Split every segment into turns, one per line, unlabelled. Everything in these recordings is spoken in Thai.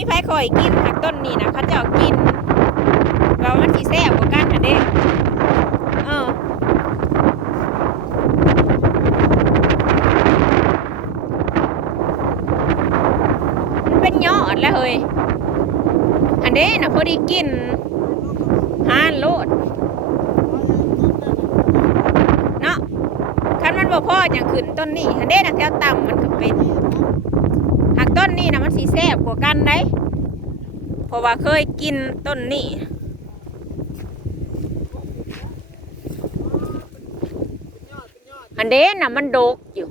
บ่มีไผคอยกินหักต้นนี่นะเขาเจ้ากินเรามันสิแซ่บกว่ากันหั่นเด้เออมันเป็นยอดแล้วเฮ้ยอันเด้นะพอดีกินหานโลดเนาะคันมันบ่พอจังขึ้นต้นนี้อันเด้นะแถวต่ำมันก็เป็น ต้นนี้นะมันสิแซ่บกว่ากันได้เพราะว่าเคยกินต้นนี้อันเด่นน่ะมันโดกอยู่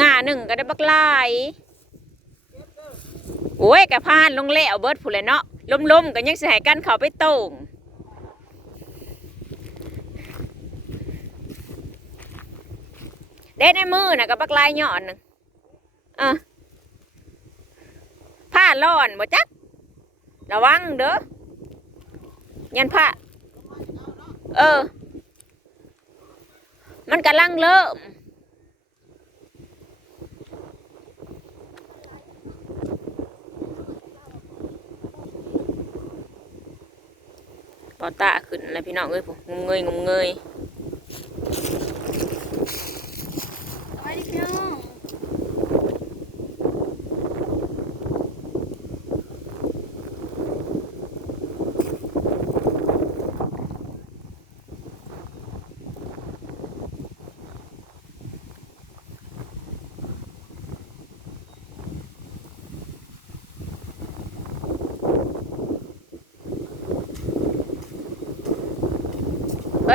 งาหนึ่งก็ได้บักลายโอ้ยกระพานลงแล้วเบิดผู้นแหละเนาะล้มๆก็ยังสิให้กันเขาไปต่งเด้ในมือนะกับบักลายหย่อนหนึ่งเออ ผ้าร้อนบ่จัก ระวังเด้อยันผ้าเออ มันกำลังเริ่มปอตาขึ้นแล้วพี่น้องเอ้ยผมงมเงยงมเงย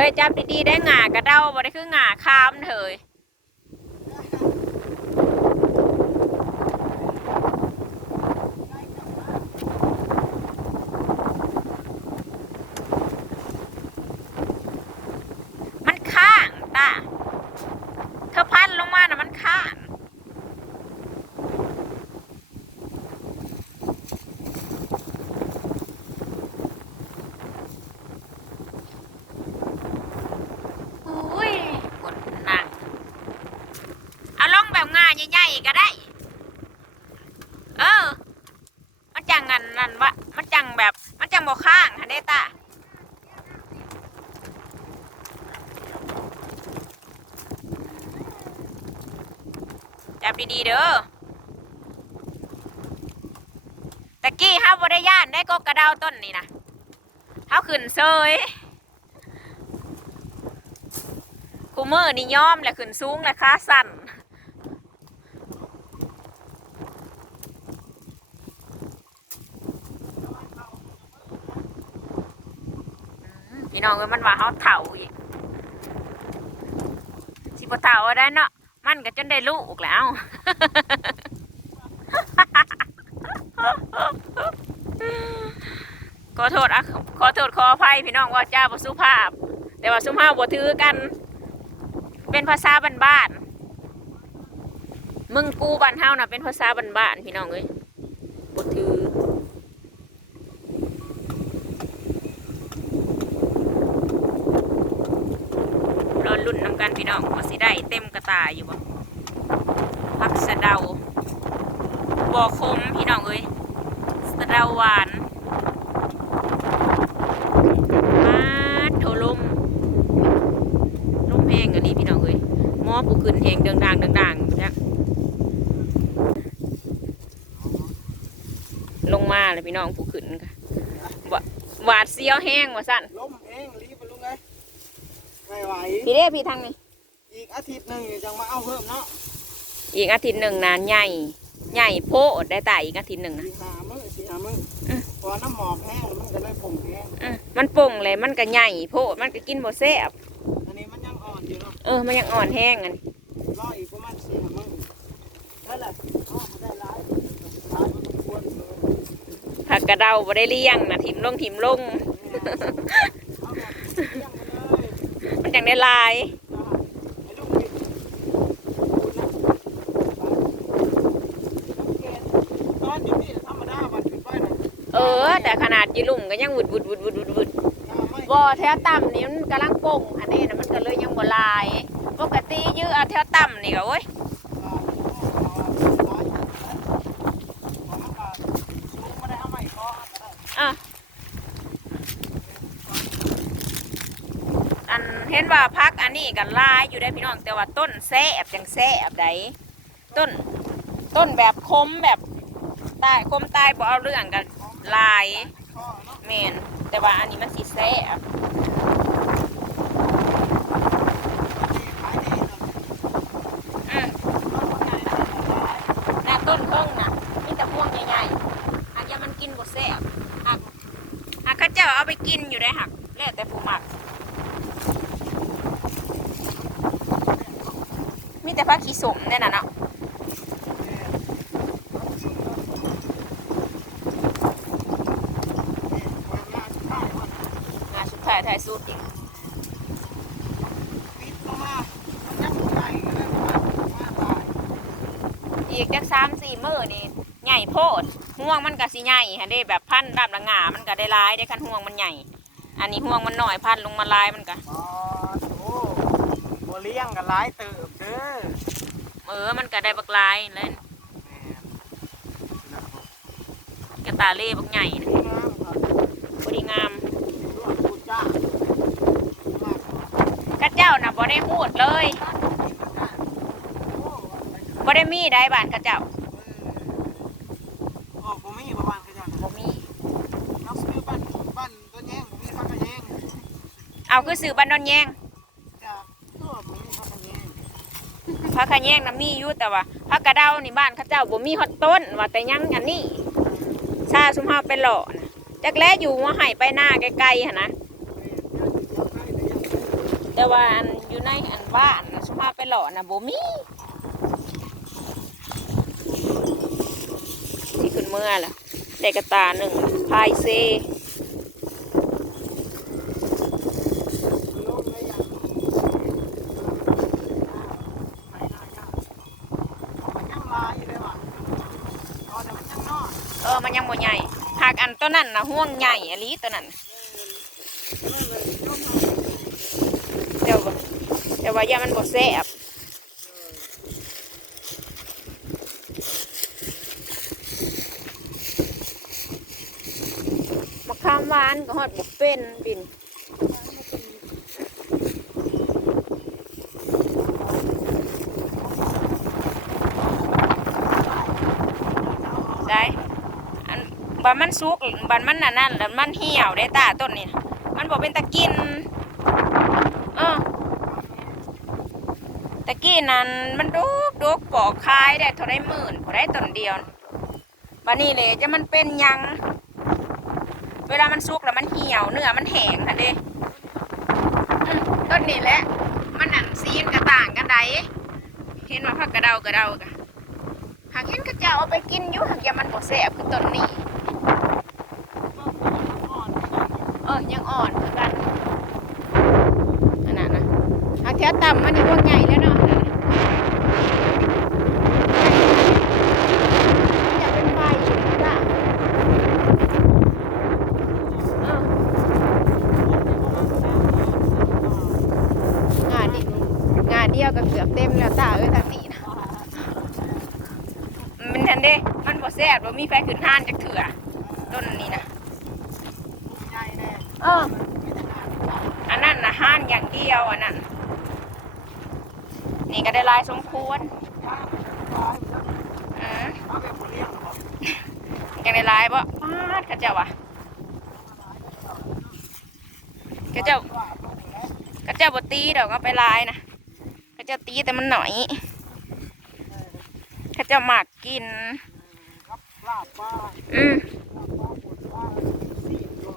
เฮ้ยจับดีๆได้หงากระเด้าบ่ได้คือหงาคามเถยมันข้างตาเธอพันลงมาน่ะมันข้าง อุ้ยกดหนักเอาลองแบบง่ายใหญ่ๆ ก็ได้ เออ มันจังงันนั่นวะมันจังแบบ มันจังบ่ข้างฮะเดต้าจับดีๆเด้อตะกี้เฮาบได้ย่านได้กกกระเดาวต้นนี่นะเฮาขึ้นเซยคูเมอร์นี่ยอมแหละขึ้นสูงแหละขาสั่นอืม พี่น้องเอ้ยมันว่าเขาเถ่าอีกสิบเถ่าได้เนาะมันก็จนได้ลูกแล้วขอโทษอะขอโทษขออภัยพี่น้องว่าจ้าบ่สุภาพ แต่ว่าสุภาพบ่ถือกัน เป็นภาษาบ้านๆมึงกูบ้านเฮาน่ะเป็นภาษาบ้านๆพี่น้องเอ้ยบ่ถือ รอรุ่นนำกัน พี่น้องว่าสิได้เต็มกระตายอยู่บ่พักสะเดาบ่อคมพี่น้องเอ้ยสะเดาหวานมาดโถลมลมแห้งอันนี้พี่น้องเอ้ยหมอผู้ขึ้นแห้งเดิงดังเดิงดังจักลงมาเลยพี่น้องผู้ขึ้นค่ะหวาหวาดเสียวแห้งว่าสั่น
ล้มเองรีบไปลุงเลยไม่ไหว
พี่เด้พี่ทางนี้
อีกอาทิตย์หนึ่งจังมาเอาเพิ่มเนาะ
อีกอาทิตย์หนึ่งนานใหญ่ใหญ่โพดได้แต่อีกอาทิตย์หนึ่งนะ
สี่หามือสี่หามือ
อืม
พอน้ำหมอกแห้งแล้วมันก็เลยผงแห้ง
อื้อมันป่งเลยมันก็ใหญ่โพดมันก็กินบ่แซ่บ
อันนี้มันยังอ่อนอยู่เนาะ
เออมันยังอ่อนแห้งอัน
รออีกประมาณสี่หามือนั่นแหละอ๋อมันได้ร้ายร้ายมันควรเลย
ผักกระเดาบ่ได้เลี้ยงนะถิ่มลงถิ่มลง
เอาแบบเลี้ยงมาเลย
มันจังได้หลาย เออ แต่ขนาดยีหลุ่มก็ยังวุดวุดวุดวุดวุดวุด
น้ำไม่
บ่อแถวต่ำนี่มันกำลังโป่งอันนี้นะมันก็เลยยังบ่ลาย ปกติยื้อเอาแถวต่ำนี่ก็โอ้ย
อะอัน
เห็นว่าพักอันนี้กันลายอยู่ได้พี่น้องแต่ว่าต้นแซ่บยังแซ่บใดต้น ต้นแบบคมแบบ ใตายคมใตายบ่เอาเรื่องกันลาย
เนาะ
แมนแต่ว่าอันนี้มันสิแซ่บ
ขายดีเนาะ
อืม
เอาคนใหญ่ได้ห
น้าต้นเพิ่งน่ะมีแต่พวงใหญ่ๆอันยามันกินบ่แซ่บหักหักข้าเจ้าเอาไปกินอยู่ได้หักแล้วแต่ผู้มักมีแต่ผักขี้สมเนี่ยนะเนาะงานสุดท้ายท้ายสุดอีกอีกจักสามสี่มื้อนี่ใหญ่โพดห่วงมันก็สิใหญ่ฮะเด้แบบพันดับละงามันก็ได้หลายได้คันห่วงมันใหญ่ อันนี้ห่วงมันหน่อยพันลงมาลายมันก็
อ๋อโอ้บ่เลี้ยงกันหลายเติบเด้อ
เออมันก็ได้บักลายเลย
แม่นนะครับ
กระตาเล่บักใหญ่นะ
ดีงามครับ
บดีงาม
ร่วมพูดจ้ามากกว่า
กระเจ้าน่ะ บ่ได้พูดเลย
โอ้
บ่ได้มีได้บ้านกระเจ้า
โอ้ผมมีประมาณขนาดนั้น
บ่มี
นักซื้อบ้านบ้านตัวแยงผมมีพักกระแยง
เอาคือสื่อบ้านดอนแยง
จากตัวผมมีพักกระแยง
พระขะแยงน่ะมีอยู่แต่ว่าพระกระเดานี่บ้านเขาเจ้าบ่มีฮอดต้นว่าแต่ยังอันนี้ชาสุมเฮาเป็นหล่อนะจักแลอยู่ว่าให้ไปหน้าไกลๆหั่นนะแต่ว่า อยู่ในอันบ้านนะสุมาเป็นหล่อน่ะบ่มีที่ขึ้นเมื่อล่ะได้กระตาหนึ่งพายเซเออมันยังบ่ใหญ่หากอันตัวนั้นนะห่วงใหญ่อลีตัวนั้นน่ะเดี๋ยวก่อน เดี๋ยวว่าอย่ามันบ่แซ่บมะขามหวานก็ฮอดบ่เป็นบินได้อันบันมันสุกบันมันน่ะนั่นแล้วมันเหี่ยวได้ตาต้นนี่มันบ่เป็นตะกินเออตะกี้นั้นมันดุกดุกปอกคายได้เท่าได้หมื่นพอได้ต้นเดียวบันนี้เลยจะมันเป็นยัง เวลามันสุกแล้วมันเหี่ยวเนื้อมันแห้งค่ะเด้ต้นนี้แหละมันอันซีนกระต่างกันไดเห็นว่าผักกระเดากระเดากะหากเห็นกระเจ้าเอาไปกินยู่หากอยามันบ่แซ่บคือต้นนี้ เออ ยังอ่อนคือกันขนาดนะหากแถวต่ำมันนี่พวกใหญ่แล้วเนาะนั่นน่ะอยากเป็นใบอยู่จ้ะเอองานดิ งานเดียวก็เกือบเต็มแล้วตาเอ้ยทางนี้นะมันทันเด้มันบ่แซ่บบ่มีไฟขึ้นห้านจักเถื่อต้นนี้นะเอออันนั้นนะห้านอย่างเดียวอันนั้นนี่ก็ได้หลายสมควรอืมยังได้หลายบ่ปาดกระเจ้าวะกระเจ้ากระเจ้าบ่ตีดอกเอาไปหลายนะ กระเจ้าตีแต่มันหน่อยกระเจ้าหมากกิน
ลาบปลา
อืม
ลาบปลาปวดปลาสี่ตัว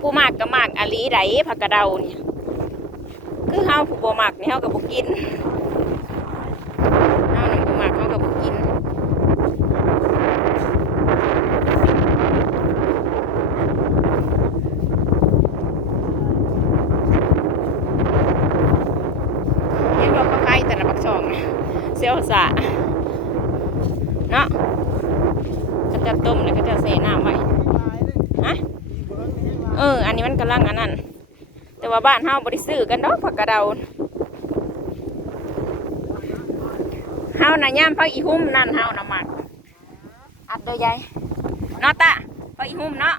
ผู้มากก็มากอาลีไดผักกระเดาเนี่ยคือเฮาผู้บ่มักนี่เฮาก็บ่กินเฮานำบ่มักเฮาก็บ่กินเห็นว่าเขาขายแต่ละบักซองน่ะเซลสะเนาะเขาจะต้มแล้วเขาจะเสน้ำไว้ฮะ เออ อั นนี้มันกำลังอันนั้น แต่ว่าบ้านเฮาบริซื้อกันดอกผักกระเดาเฮาน่ะย่ามพักอีหุ่มนั่นเฮาน่ะมักอัดเด้อยายเนาะตาพักอีหุ่มเนาะ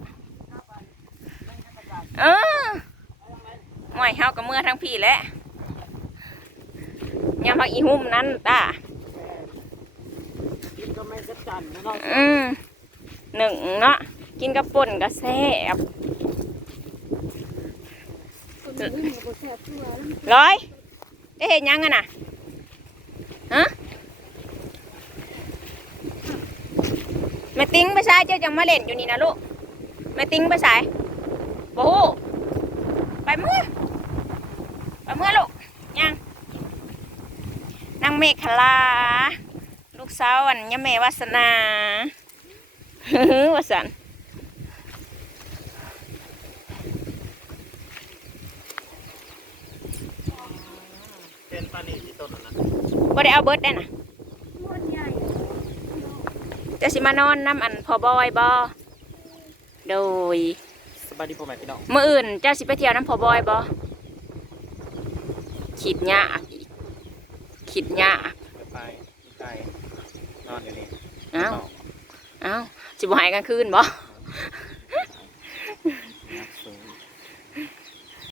เออเฮากับเมื่อทั้งพี่แหละยามพักอีหุ่มนั้นตา
กินก็ไม่กระจันนะเนาะ
อืมหนึ่งเนาะกินกับป่นกับแซ่บ
คนนี้มันก็แซ่บตัวแล้ว
ร้อยได้เห็นยังกันน่ะฮะแม่ติ้งไปใช้เจ้าจังมาเล่นอยู่นี่นะลูกแม่ติ้งไปใช้โบฮูไปเมื่อไปเมื่อลูกยังนางเมฆลา ลูกสาวอันยะแม่วาสนาวาสัน
เป็นปลาหนีที่ต้นนะ
บ่ได้เอาเบิร์ดได้นะ
ม้วนใหญ่
จะสิมานอนน้ำอันพอบอยบอโดย
สบายดีพ่อแม่พี่น้อง
เมื่ออื่นเจ้าสิไปเที่ยวน้ำพอบอยบอขีดยากอีกขีดยาก
ไปไกลนอนเลย
เอ้าเอ้าสิบหายกลางคืนบ่